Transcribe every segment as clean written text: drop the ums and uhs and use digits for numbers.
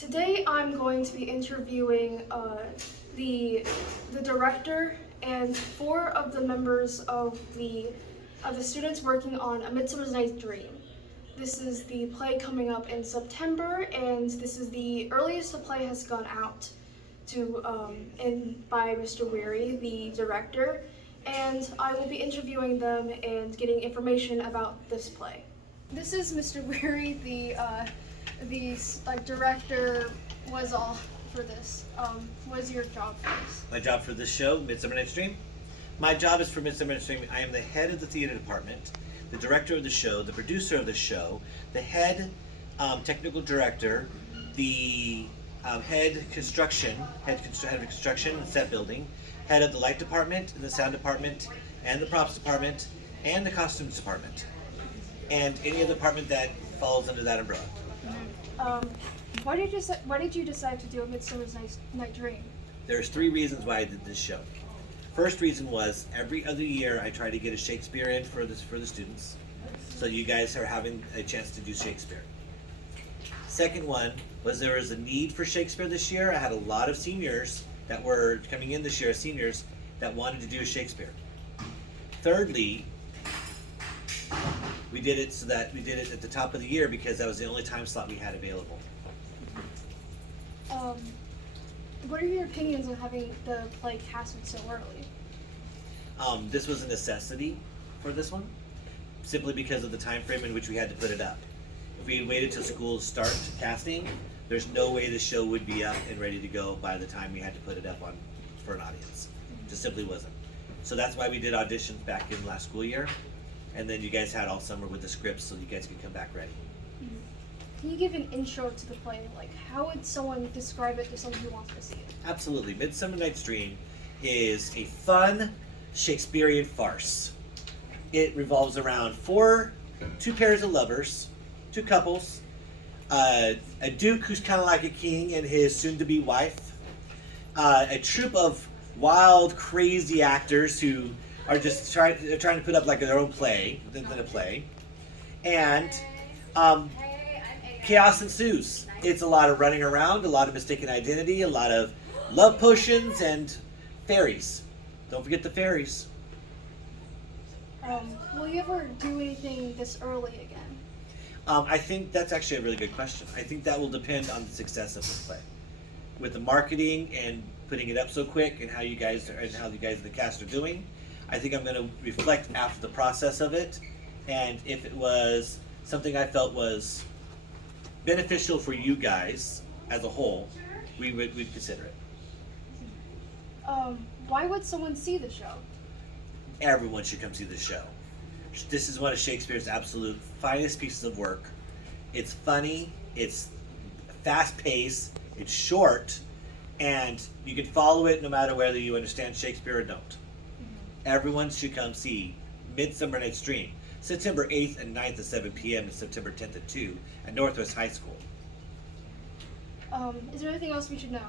Today I'm going to be interviewing the director and four of the members of the students working on A Midsummer Night's Dream. This is the play coming up in September, and this is the earliest the play has gone out to by Mr. Weary, the director, and I will be interviewing them and getting information about this play. This is Mr. Weary, the director was all for this. What is your job for this? My job for this show, Midsummer Night's Dream. My job is for Midsummer Night's Dream. I am the head of the theater department, the director of the show, the producer of the show, the head technical director, the head of construction and set building, head of the light department and the sound department and the props department and the costumes department, and any other department that falls under that umbrella. Why did you decide to do A Midsummer Night's Dream? There's three reasons why I did this show. First reason was every other year I try to get a Shakespeare in for the students, so you guys are having a chance to do Shakespeare. Second one was there was a need for Shakespeare this year. I had a lot of seniors that were coming in this year, seniors, that wanted to do Shakespeare. Thirdly, we did it at the top of the year because that was the only time slot we had available. What are your opinions on having the play casted so early? This was a necessity for this one, simply because of the time frame in which we had to put it up. If we had waited till school to start casting, there's no way the show would be up and ready to go by the time we had to put it up for an audience. Just simply wasn't. So that's why we did auditions back in last school year, and then you guys had all summer with the scripts so you guys could come back ready. Can you give an intro to the play? Like, how would someone describe it to someone who wants to see it? Absolutely. Midsummer Night's Dream is a fun Shakespearean farce. It revolves around two pairs of lovers, two couples, a duke who's kind of like a king and his soon-to-be wife, a troupe of wild, crazy actors who are just trying to put up like their own play than a play, and chaos ensues. It's a lot of running around, a lot of mistaken identity, a lot of love potions, and fairies. Don't forget the fairies. Will you ever do anything this early again? I think that's actually a really good question. I think that will depend on the success of the play. With the marketing and putting it up so quick and how you guys in the cast are doing, I think I'm going to reflect after the process of it, and if it was something I felt was beneficial for you guys as a whole, we'd consider it. Why would someone see the show? Everyone should come see the show. This is one of Shakespeare's absolute finest pieces of work. It's funny, it's fast-paced, it's short, and you can follow it no matter whether you understand Shakespeare or don't. Everyone should come see Midsummer Night's Dream, September 8th and 9th at 7 p.m. and September 10th at 2 at Northwest High School. Is there anything else we should know?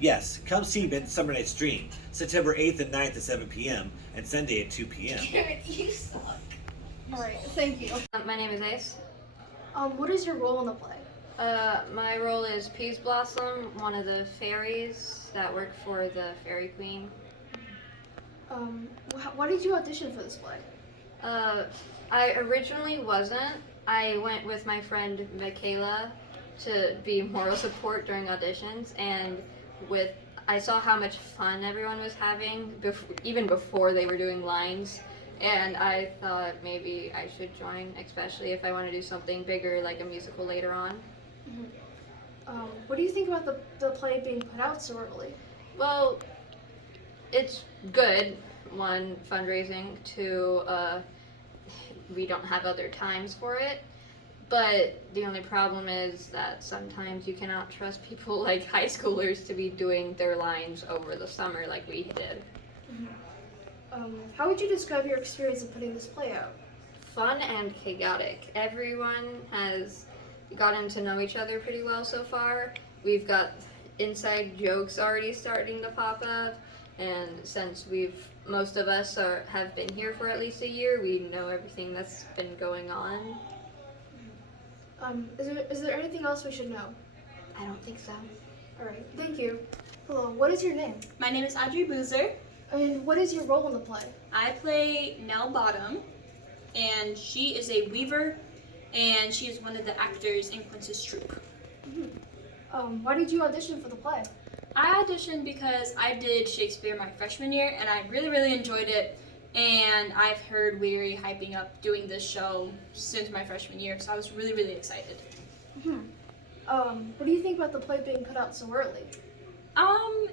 Yes, come see Midsummer Night's Dream, September 8th and 9th at 7 p.m. and Sunday at 2 p.m. You suck. Alright, thank you. My name is Ace. What is your role in the play? My role is Peas Blossom, one of the fairies that work for the Fairy Queen. Why did you audition for this play? I originally wasn't. I went with my friend Michaela to be moral support during auditions, and I saw how much fun everyone was having, even before they were doing lines, and I thought maybe I should join, especially if I want to do something bigger like a musical later on. What do you think about the play being put out so early? Well, it's good. One, fundraising. Two, we don't have other times for it. But the only problem is that sometimes you cannot trust people like high schoolers to be doing their lines over the summer like we did. How would you describe your experience in putting this play out? Fun and chaotic. Everyone has gotten to know each other pretty well so far. We've got inside jokes already starting to pop up, and since most of us have been here for at least a year, we know everything that's been going on. Is there anything else we should know? I don't think so. All right, thank you. Hello, what is your name? My name is Audrey Boozer. And what is your role in the play? I play Nell Bottom, and she is a weaver, and she is one of the actors in Quince's troupe. Why did you audition for the play? I auditioned because I did Shakespeare my freshman year, and I really, really enjoyed it. And I've heard Weary hyping up doing this show since my freshman year, so I was really, really excited. What do you think about the play being put out so early?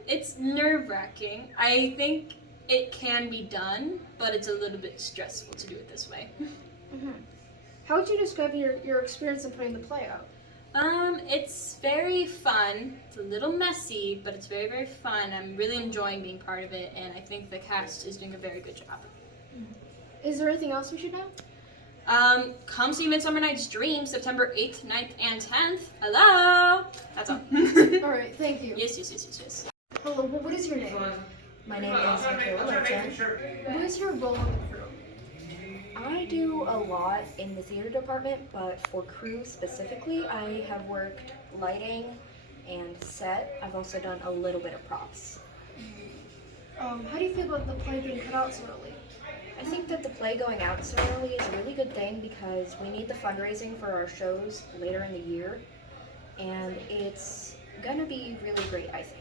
It's nerve-wracking. I think it can be done, but it's a little bit stressful to do it this way. How would you describe your experience in putting the play out? It's very fun. It's a little messy, but it's very, very fun. I'm really enjoying being part of it, and I think the cast is doing a very good job. Is there anything else we should know? Come see Midsummer Night's Dream, September 8th, 9th, and 10th. Hello! That's all. All right, thank you. Yes. Hello, what is your name? My name is Michaela Linton. What is your role in the crew? I do a lot in the theater department, but for crew specifically, I have worked lighting and set. I've also done a little bit of props. How do you feel about the play being put out so early? I think that the play going out so early is a really good thing because we need the fundraising for our shows later in the year, and it's gonna be really great, I think.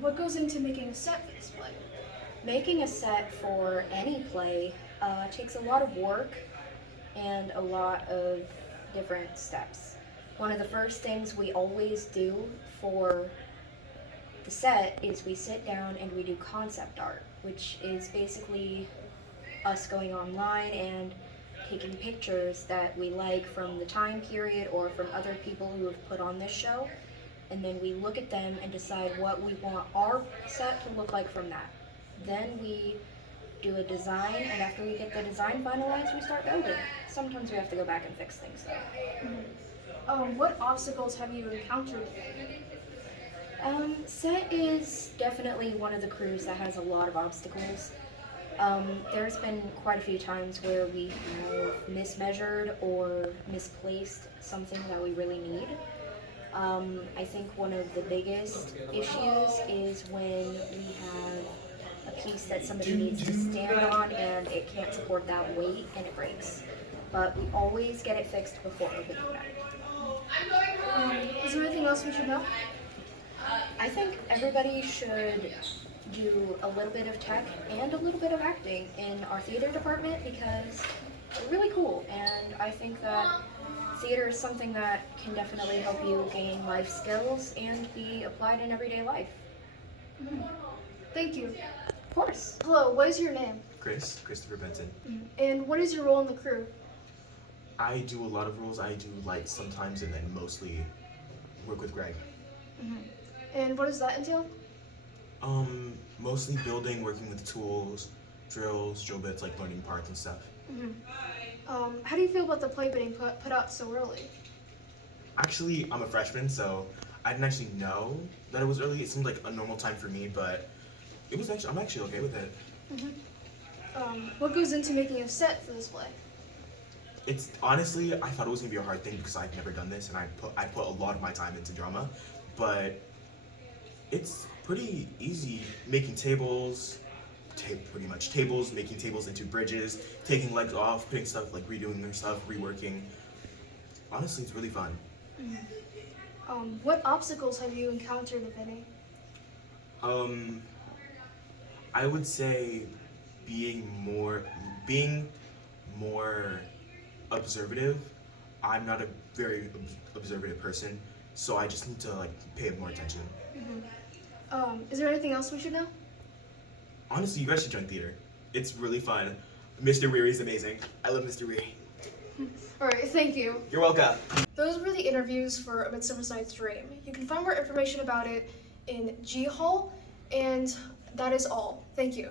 What goes into making a set for this play? Making a set for any play takes a lot of work and a lot of different steps. One of the first things we always do for the set is we sit down and we do concept art, which is basically us going online and taking pictures that we like from the time period or from other people who have put on this show, and then we look at them and decide what we want our set to look like from that. Then we do a design, and after we get the design finalized, we start building. Sometimes we have to go back and fix things though. What obstacles have you encountered? Set is definitely one of the crews that has a lot of obstacles. There's been quite a few times where we have mismeasured or misplaced something that we really need. I think one of the biggest issues is when we have a piece that somebody needs to stand on and it can't support that weight and it breaks. But we always get it fixed before opening night. Is there anything else we should know? I think everybody should do a little bit of tech and a little bit of acting in our theater department because we're really cool, and I think that theater is something that can definitely help you gain life skills and be applied in everyday life. Thank you. Of course. Hello, what is your name? Christopher Benson. And what is your role in the crew? I do a lot of roles. I do lights sometimes and then mostly work with Greg. And what does that entail? Mostly building, working with tools, drills, drill bits, like learning parts and stuff. How do you feel about the play being put out so early? Actually, I'm a freshman, so I didn't actually know that it was early. It seemed like a normal time for me, but it was actually, I'm actually okay with it. What goes into making a set for this play? It's honestly, I thought it was gonna be a hard thing because I've never done this, and I put a lot of my time into drama, but it's pretty easy making tables, pretty much tables, making tables into bridges, taking legs off, putting stuff, like redoing their stuff, reworking. Honestly, it's really fun. What obstacles have you encountered, if any? I would say being more observative. I'm not a very observative person, so I just need to like pay more attention. Is there anything else we should know? Honestly, you guys should join theater. It's really fun. Mr. Weary is amazing. I love Mr. Weary. All right, thank you. You're welcome. Those were the interviews for A Midsummer Night's Dream. You can find more information about it in G Hall, and that is all. Thank you.